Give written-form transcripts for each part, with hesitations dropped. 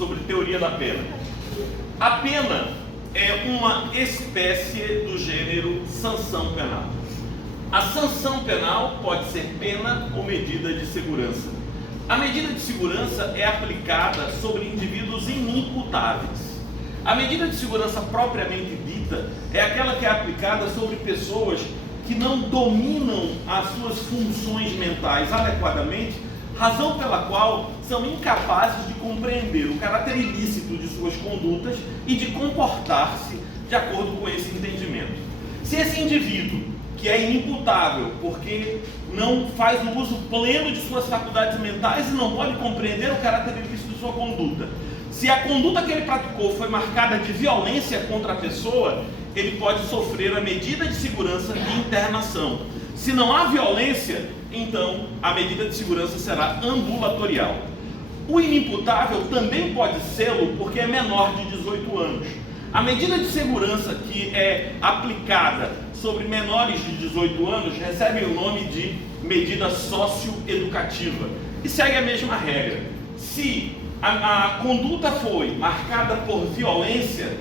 sobre teoria da pena. A pena é uma espécie do gênero sanção penal. A sanção penal pode ser pena ou medida de segurança. A medida de segurança é aplicada sobre indivíduos inimputáveis. A medida de segurança propriamente dita é aquela que é aplicada sobre pessoas que não dominam as suas funções mentais adequadamente, razão pela qual são incapazes de compreender o caráter ilícito de suas condutas e de comportar-se de acordo com esse entendimento. Se esse indivíduo, que é inimputável porque não faz o uso pleno de suas faculdades mentais e não pode compreender o caráter ilícito de sua conduta, se a conduta que ele praticou foi marcada de violência contra a pessoa, ele pode sofrer a medida de segurança de internação. Se não há violência, então a medida de segurança será ambulatorial. O inimputável também pode sê-lo porque é menor de 18 anos. A medida de segurança que é aplicada sobre menores de 18 anos recebe o nome de medida socioeducativa e segue a mesma regra. Se a conduta foi marcada por violência,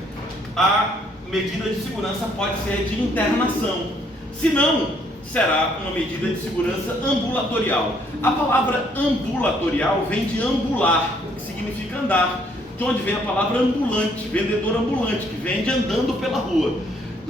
a medida de segurança pode ser de internação. Se não, será uma medida de segurança ambulatorial. A palavra ambulatorial vem de ambular, que significa andar, de onde vem a palavra ambulante, vendedor ambulante, que vende andando pela rua.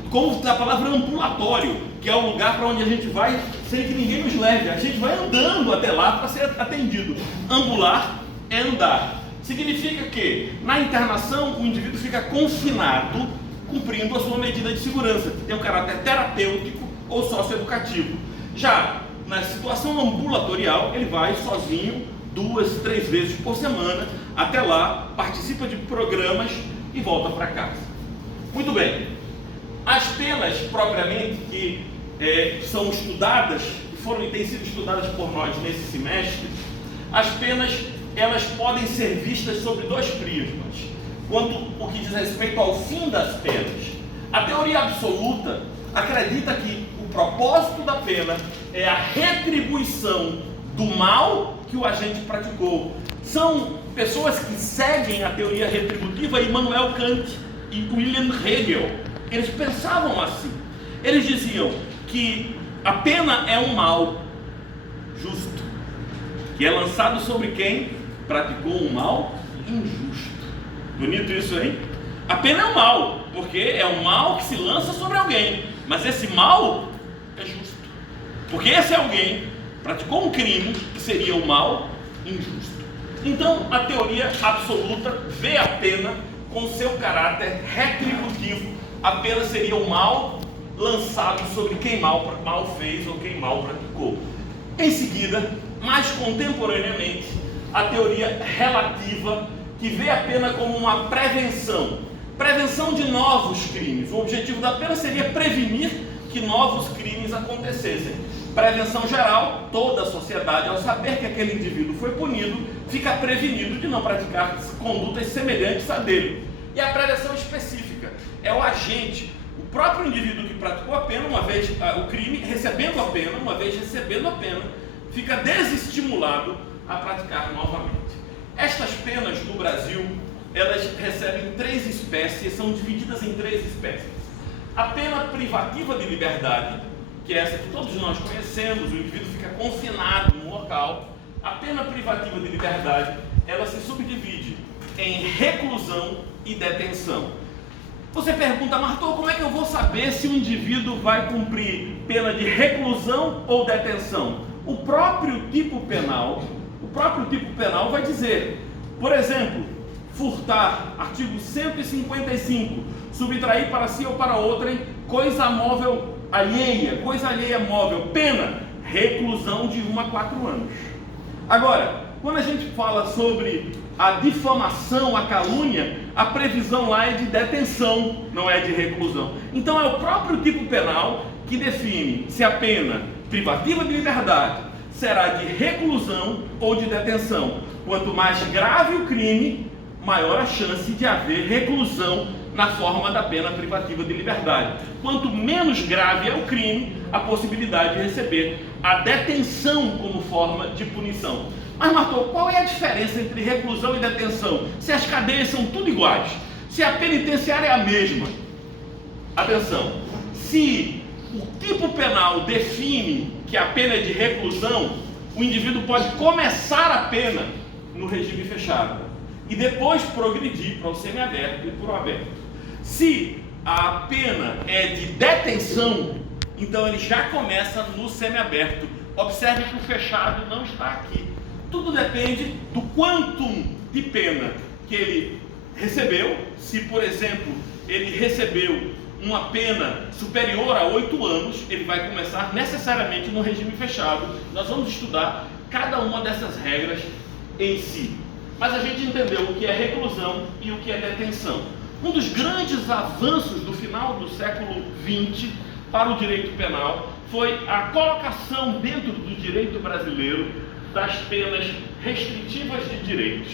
Como a palavra ambulatório, que é o lugar para onde a gente vai sem que ninguém nos leve. A gente vai andando até lá para ser atendido. Ambular é andar. Significa que na internação o indivíduo fica confinado, cumprindo a sua medida de segurança, que tem um caráter terapêutico ou socioeducativo. Já na situação ambulatorial, ele vai sozinho 2, 3 vezes por semana, até lá, participa de programas e volta para casa. Muito bem. As penas propriamente que são estudadas, que têm sido estudadas por nós nesse semestre, as penas elas podem ser vistas sobre 2 prismas, quanto o que diz respeito ao fim das penas. A teoria absoluta acredita que o propósito da pena é a retribuição do mal que o agente praticou. São pessoas que seguem a teoria retributiva, Immanuel Kant e Wilhelm Hegel. Eles pensavam assim. Eles diziam que a pena é um mal justo, que é lançado sobre quem praticou um mal injusto. Bonito isso, hein? A pena é um mal, porque é um mal que se lança sobre alguém, mas esse mal é justo, porque esse alguém praticou um crime que seria o mal injusto. Então a teoria absoluta vê a pena com seu caráter retributivo. A pena seria o mal lançado sobre quem mal fez ou quem mal praticou. Em seguida, mais contemporaneamente, a teoria relativa, que vê a pena como uma prevenção de novos crimes. O objetivo da pena seria prevenir que novos crimes acontecessem. Prevenção geral, toda a sociedade, ao saber que aquele indivíduo foi punido, fica prevenido de não praticar condutas semelhantes à dele. E a prevenção específica é o agente, o próprio indivíduo que praticou a pena, uma vez o crime, recebendo a pena, uma vez recebendo a pena, fica desestimulado a praticar novamente. Estas penas no Brasil, elas recebem 3 espécies, são divididas em 3 espécies. A pena privativa de liberdade, que é essa que todos nós conhecemos, o indivíduo fica confinado no local. A pena privativa de liberdade, ela se subdivide em reclusão e detenção. Você pergunta, Martor, como é que eu vou saber se o indivíduo vai cumprir pena de reclusão ou detenção? O próprio tipo penal vai dizer, por exemplo, furtar, artigo 155, subtrair para si ou para outrem coisa móvel alheia, coisa alheia móvel, pena, reclusão de 1 a 4 anos. Agora, quando a gente fala sobre a difamação, a calúnia, a previsão lá é de detenção, não é de reclusão. Então é o próprio tipo penal que define se a pena privativa de liberdade será de reclusão ou de detenção. Quanto mais grave o crime, maior a chance de haver reclusão na forma da pena privativa de liberdade. Quanto menos grave é o crime, a possibilidade de receber a detenção como forma de punição. Mas, Martor, qual é a diferença entre reclusão e detenção? Se as cadeias são tudo iguais, se a penitenciária é a mesma. Atenção, se o tipo penal define que a pena é de reclusão, o indivíduo pode começar a pena no regime fechado e depois progredir para o semiaberto e para o aberto. Se a pena é de detenção, então ele já começa no semiaberto. Observe que o fechado não está aqui. Tudo depende do quantum de pena que ele recebeu. Se, por exemplo, ele recebeu uma pena superior a 8 anos, ele vai começar necessariamente no regime fechado. Nós vamos estudar cada uma dessas regras em si. Mas a gente entendeu o que é reclusão e o que é detenção. Um dos grandes avanços do final do século XX para o direito penal foi a colocação dentro do direito brasileiro das penas restritivas de direitos.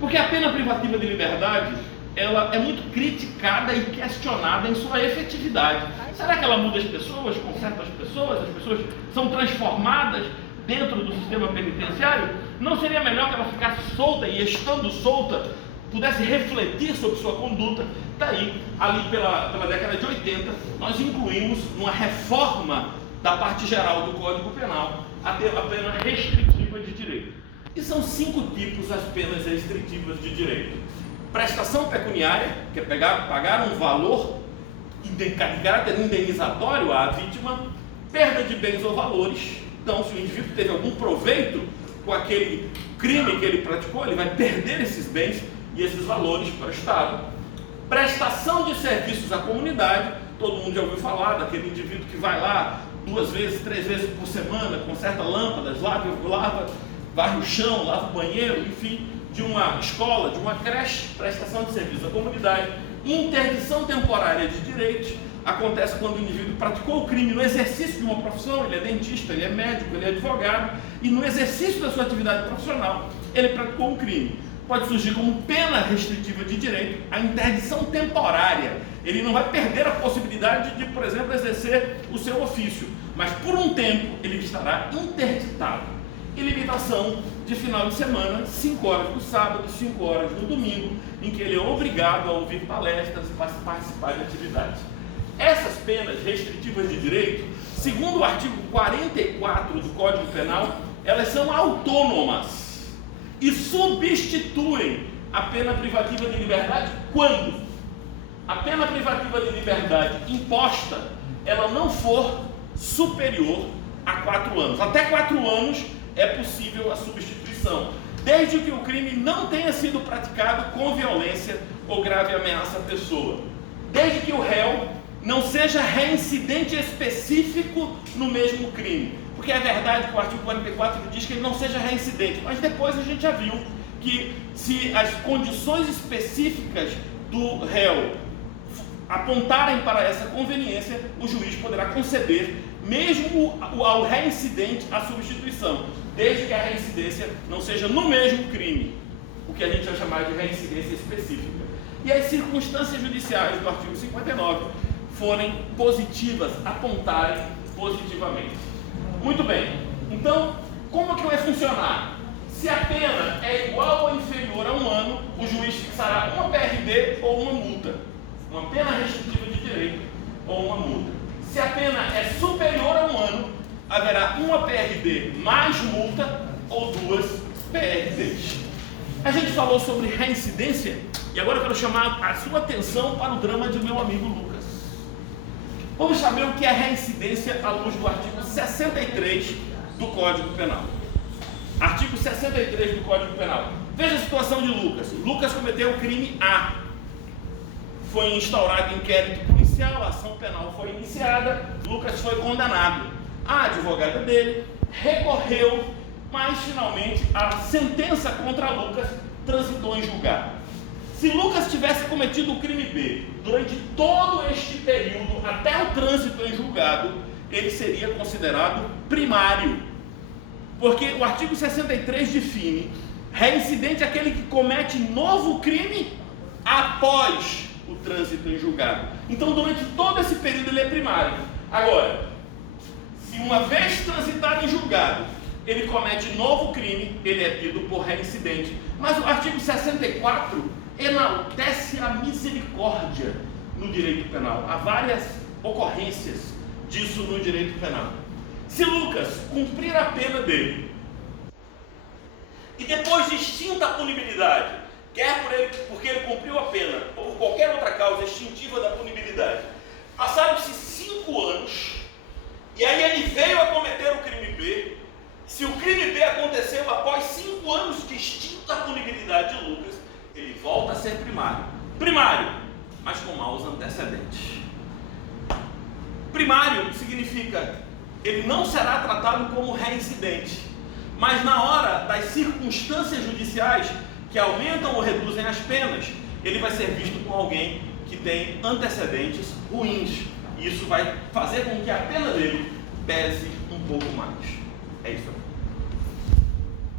Porque a pena privativa de liberdade, ela é muito criticada e questionada em sua efetividade. Será que ela muda as pessoas, conserta as pessoas são transformadas dentro do sistema penitenciário? Não seria melhor que ela ficasse solta e, estando solta, pudesse refletir sobre sua conduta? Daí, ali pela década de 80, nós incluímos numa reforma da parte geral do Código Penal a pena restritiva de direito. E são 5 tipos as penas restritivas de direito. Prestação pecuniária, que é pagar um valor de caráter indenizatório à vítima. Perda de bens ou valores. Então, se o indivíduo teve algum proveito com aquele crime que ele praticou, ele vai perder esses bens e esses valores para o Estado. Prestação de serviços à comunidade. Todo mundo já ouviu falar daquele indivíduo que vai lá 2 vezes, 3 vezes por semana, conserta lâmpadas, varre o chão, lava o banheiro, enfim, de uma escola, de uma creche. Prestação de serviço à comunidade. Interdição temporária de direitos. Acontece quando o indivíduo praticou o crime no exercício de uma profissão. Ele é dentista, ele é médico, ele é advogado, e no exercício da sua atividade profissional ele praticou um crime. Pode surgir como pena restritiva de direito a interdição temporária. Ele não vai perder a possibilidade de, por exemplo, exercer o seu ofício, mas por um tempo ele estará interditado. E limitação de final de semana, 5 horas no sábado, 5 horas no domingo, em que ele é obrigado a ouvir palestras e participar de atividades. Essas penas restritivas de direito, segundo o artigo 44 do Código Penal, elas são autônomas e substituem a pena privativa de liberdade quando a pena privativa de liberdade imposta, ela não for superior a 4 anos. Até 4 anos é possível a substituição, desde que o crime não tenha sido praticado com violência ou grave ameaça à pessoa, desde que o réu não seja reincidente específico no mesmo crime. Porque é verdade que o artigo 44 diz que ele não seja reincidente, mas depois a gente já viu que se as condições específicas do réu apontarem para essa conveniência, o juiz poderá conceder mesmo ao reincidente a substituição, desde que a reincidência não seja no mesmo crime, o que a gente vai chamar de reincidência específica. E as circunstâncias judiciais do artigo 59 forem positivas, apontarem positivamente. Muito bem, então, como que vai funcionar? Se a pena é igual ou inferior a 1 ano, o juiz fixará uma PRD ou uma multa, uma pena restritiva de direito ou uma multa. Se a pena é superior a 1 ano, haverá uma PRD mais multa ou 2 PRDs. A gente falou sobre reincidência e agora eu quero chamar a sua atenção para o drama de meu amigo Lucas. Vamos saber o que é reincidência à luz do artigo 63 do Código Penal. Artigo 63 do Código Penal. Veja a situação de Lucas. Lucas cometeu o crime A. Foi instaurado inquérito policial, a ação penal foi iniciada, Lucas foi condenado. A advogada dele recorreu, mas finalmente a sentença contra Lucas transitou em julgado. Se Lucas tivesse cometido o crime B durante todo este período, até o trânsito em julgado, ele seria considerado primário. Porque o artigo 63 define reincidente aquele que comete novo crime após o trânsito em julgado. Então, durante todo esse período, ele é primário. Agora, se uma vez transitado em julgado, ele comete novo crime, ele é tido por reincidente. Mas o artigo 64 enaltece a misericórdia no direito penal. Há várias ocorrências disso no direito penal. Se Lucas cumprir a pena dele e depois de extinta a punibilidade, quer porque ele cumpriu a pena ou por qualquer outra causa extintiva da punibilidade, passaram-se 5 anos e aí ele veio a cometer o crime B. Se o crime B aconteceu após 5 anos de extinta punibilidade de Lucas, ele volta a ser primário, mas com maus antecedentes. Primário significa ele não será tratado como reincidente, mas na hora das circunstâncias judiciais que aumentam ou reduzem as penas, ele vai ser visto como alguém que tem antecedentes ruins. E isso vai fazer com que a pena dele pese um pouco mais. É isso aí.